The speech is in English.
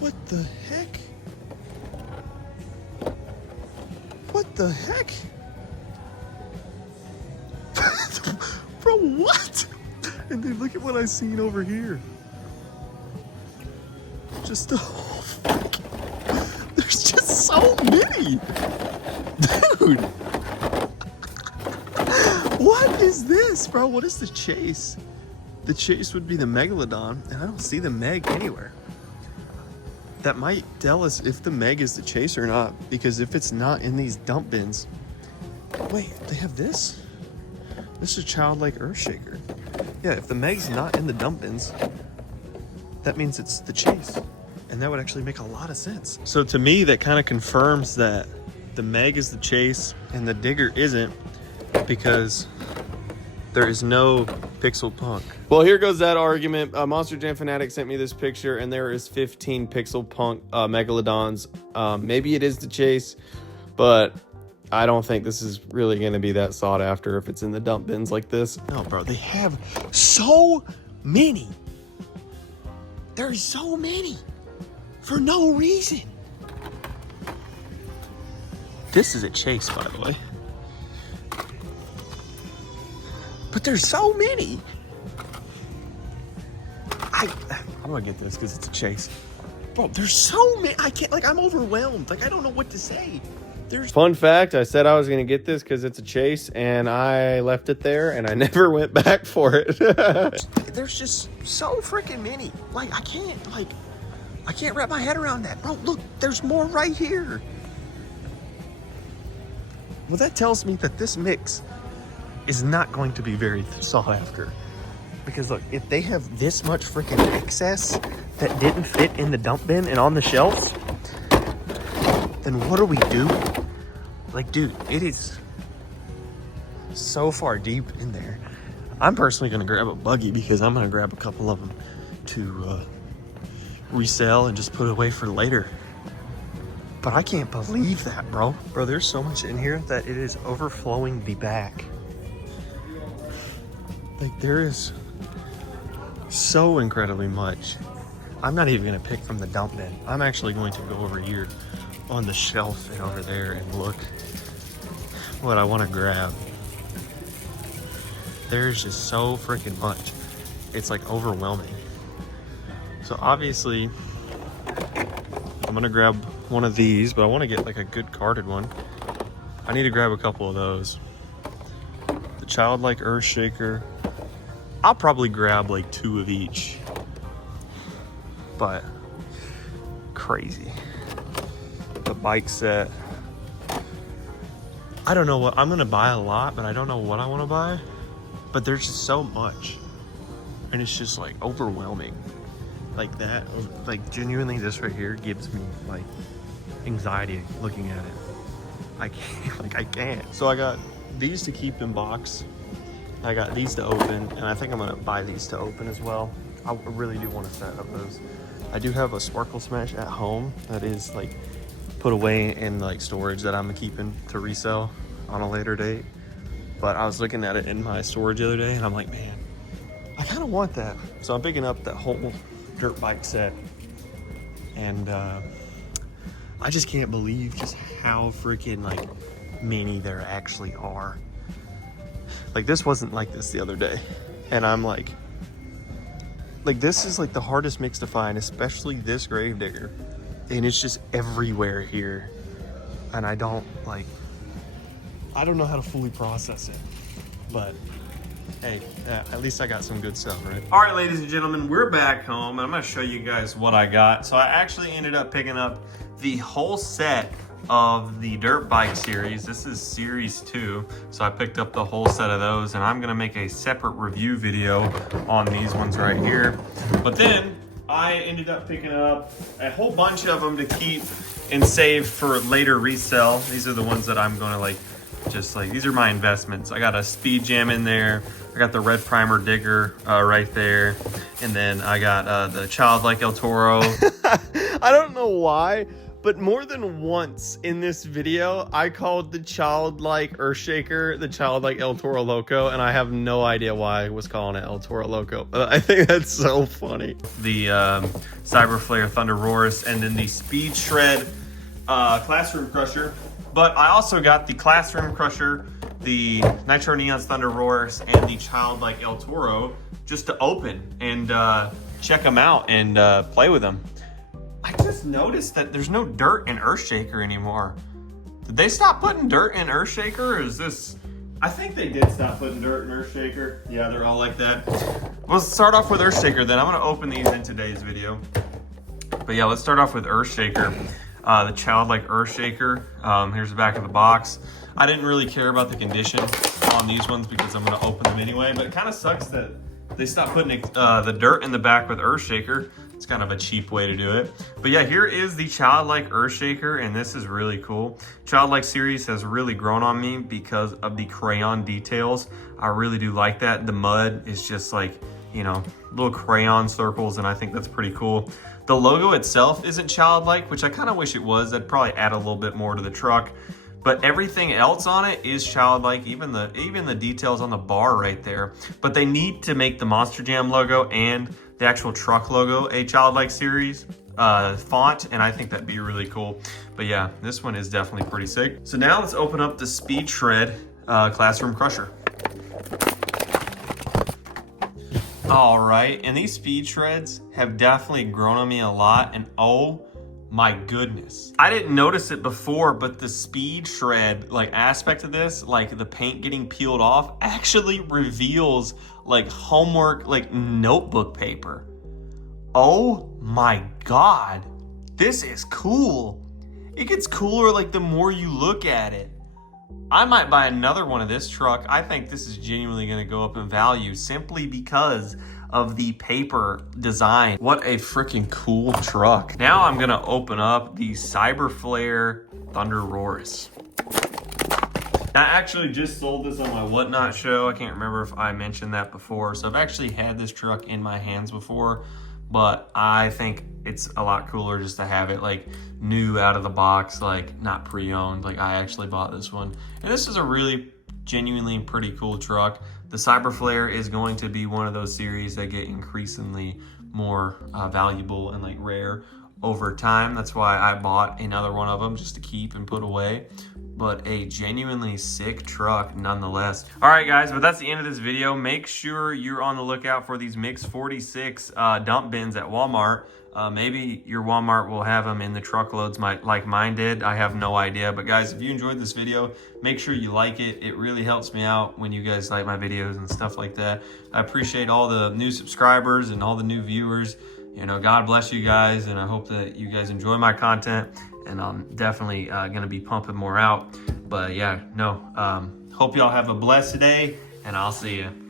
What the heck? What the heck? Bro, what? And then look at what I seen over here. Just the whole there's just so many. Dude. What is this, bro? What is the chase? The chase would be the megalodon, and I don't see the meg anywhere. That might tell us if the meg is the chase or not, because if it's not in these dump bins. Wait, they have this? This is a Childlike Earth Shaker. Yeah, if the meg's not in the dump bins, that means it's the chase. And that would actually make a lot of sense. So to me, that kind of confirms that the meg is the chase and the digger isn't, because there is no pixel punk. Well, here goes that argument. Monster Jam Fanatic sent me this picture, and there is 15 pixel punk megalodons. Maybe it is the chase, but I don't think this is really going to be that sought after if it's in the dump bins like this. No, bro, they have so many. There's so many for no reason. This is a chase, by the way. But there's so many. I'm gonna get this because it's a chase. Bro, there's so many. I can't, like, I'm overwhelmed. Like, I don't know what to say. There's fun fact, I said I was gonna get this because it's a chase, and I left it there, and I never went back for it. There's just so freaking many. Like, I can't wrap my head around that. Bro, look, there's more right here. Well, that tells me that this mix is not going to be very sought after. Because look, if they have this much freaking excess that didn't fit in the dump bin and on the shelves, then what are we doing? Like, dude, it is so far deep in there. I'm personally gonna grab a buggy because I'm gonna grab a couple of them to resell and just put away for later. But I can't believe that, bro. Bro, there's so much in here that it is overflowing the back. Like, there is so incredibly much. I'm not even gonna pick from the dump bin. I'm actually going to go over here on the shelf and over there and look what I want to grab. There's just so freaking much. It's like overwhelming. So obviously, I'm gonna grab one of these, but I want to get like a good carded one. I need to grab a couple of those. The Childlike Earth Shaker. I'll probably grab like 2 of each. But crazy. The bike set. I don't know what I'm gonna buy a lot, but I don't know what I want to buy. But there's just so much, and it's just like overwhelming. Like that, like genuinely, this right here gives me like anxiety looking at it. I can't, like I can't. So I got these to keep in box. I got these to open, and I think I'm gonna buy these to open as well. I really do want to set up those. I do have a Sparkle Smash at home that is like put away in like storage that I'm keeping to resell on a later date. But I was looking at it in my storage the other day, and I'm like, man, I kind of want that. So I'm picking up that whole dirt bike set, and I just can't believe just how freaking like many there actually are. Like, this wasn't like this the other day, and I'm like this is like the hardest mix to find, especially this Gravedigger, and it's just everywhere here, and I don't know how to fully process it, but hey, at least I got some good stuff, right? All right, ladies and gentlemen, we're back home, and I'm gonna show you guys what I got. So I actually ended up picking up the whole set of the dirt bike series. This is series 2, so I picked up the whole set of those, and I'm gonna make a separate review video on these ones right here. But then I ended up picking up a whole bunch of them to keep and save for later resell. These are the ones that I'm gonna these are my investments. I got a Speed Jam in there. I got the red primer digger right there. And then I got the Childlike El Toro. I don't know why, But more than once in this video, I called the Childlike Earth Shaker the Childlike El Toro Loco, and I have no idea why I was calling it El Toro Loco. I think that's so funny. The Cyber Flare Thunder Roars, and then the Speed Shred Classroom Crusher. But I also got the Classroom Crusher, the Nitro Neon's Thunder Roars, and the Childlike El Toro just to open and check them out and play with them. I just noticed that there's no dirt in Earth Shaker anymore. Did they stop putting dirt in Earth Shaker, or is this... I think they did stop putting dirt in Earth Shaker. Yeah, they're all like that. Let's start off with Earth Shaker then. I'm gonna open these in today's video. But yeah, let's start off with Earth Shaker. The Childlike Earth Shaker. Here's the back of the box. I didn't really care about the condition on these ones because I'm gonna open them anyway, but it kind of sucks that they stopped putting the dirt in the back with Earth Shaker. It's kind of a cheap way to do it. But yeah, here is the Childlike Earth Shaker, and this is really cool. Childlike series has really grown on me because of the crayon details. I really do like that. The mud is just like, you know, little crayon circles, and I think that's pretty cool. The logo itself isn't Childlike, which I kind of wish it was. That'd probably add a little bit more to the truck. But everything else on it is Childlike, even the details on the bar right there. But they need to make the Monster Jam logo and the actual truck logo a Childlike series font, and I think that'd be really cool. But yeah, this one is definitely pretty sick. So now let's open up the Speed Shred Classroom Crusher. All right, and these Speed Shreds have definitely grown on me a lot, and oh my goodness. I didn't notice it before, but the Speed Shred like aspect of this, like the paint getting peeled off, actually reveals like homework, like notebook paper. Oh my God, this is cool. It gets cooler like the more you look at it. I might buy another one of this truck. I think this is genuinely gonna go up in value simply because of the paper design. What a freaking cool truck. Now I'm gonna open up the Cyber Flare Thunder Roars. I actually just sold this on my Whatnot show. I can't remember if I mentioned that before. So I've actually had this truck in my hands before, but I think it's a lot cooler just to have it like new out of the box, like not pre-owned. Like I actually bought this one. And this is a really genuinely pretty cool truck. The Cyber Flare is going to be one of those series that get increasingly more valuable and like rare over time. That's why I bought another one of them just to keep and put away. But a genuinely sick truck nonetheless. All right guys, but that's the end of this video. Make sure you're on the lookout for these Mix 46 dump bins at Walmart. Maybe your Walmart will have them in the truckloads like mine did. I have no idea. But guys, if you enjoyed this video, make sure you like it. It really helps me out when you guys like my videos and stuff like that. I appreciate all the new subscribers and all the new viewers. You know, God bless you guys, and I hope that you guys enjoy my content. And I'm definitely gonna be pumping more out. But yeah, no, hope y'all have a blessed day, and I'll see you.